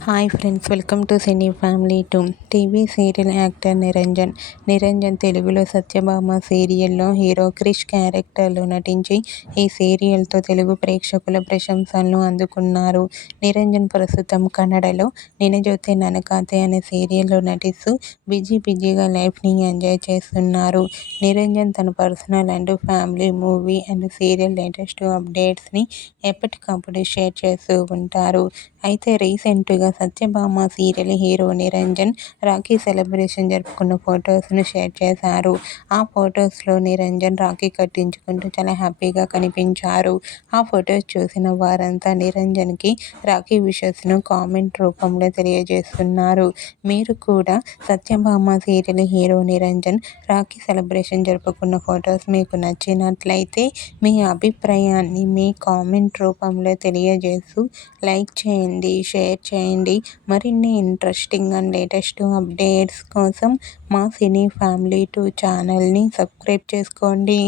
Hi friends, welcome to cine family 2. TV serial actor Niranjan తెలుగులో సత్యభామ సీరియల్లో hero Krish క్యారెక్టర్లో నటించి ఈ సీరియల్తో తెలుగు ప్రేక్షకుల ప్రశంసలను అందుకున్నారు. నిరంజన్ ప్రస్తుతం కన్నడలో నినజొతే ననకాతే అనే సీరియల్లో నటిస్తూ బిజీగా లైఫ్ని ఎంజాయ్ చేస్తున్నారు. నిరంజన్ తన personal and family, movie and serial latest అప్డేట్స్ని ఎప్పటికప్పుడు షేర్ చేస్తూ ఉంటారు. అయితే రీసెంట్గా Satyabhama serial hero Niranjan Rakhi celebration జరుపుకున్న ఫొటోస్ను షేర్ చేశారు. ఆ ఫొటోస్లో నిరంజన్ రాఖీ కట్టించుకుంటూ చాలా హ్యాపీగా కనిపించారు. ఆ ఫొటోస్ చూసిన వారంతా నిరంజన్కి రాఖీ విషెస్ను కామెంట్ రూపంలో తెలియజేస్తున్నారు. మీరు కూడా Satyabhama serial hero Niranjan Rakhi celebration జరుపుకున్న ఫొటోస్ మీకు నచ్చినట్లయితే మీ అభిప్రాయాన్ని మీ కామెంట్ రూపంలో తెలియజేస్తూ లైక్ చేయండి, షేర్ చేయండి. మరిన్ని ఇంట్రెస్టింగ్ అండ్ లేటెస్ట్ అప్డేట్స్ కోసం మా సినీ ఫ్యామిలీ 2 ఛానల్ని సబ్స్క్రైబ్ చేసుకోండి.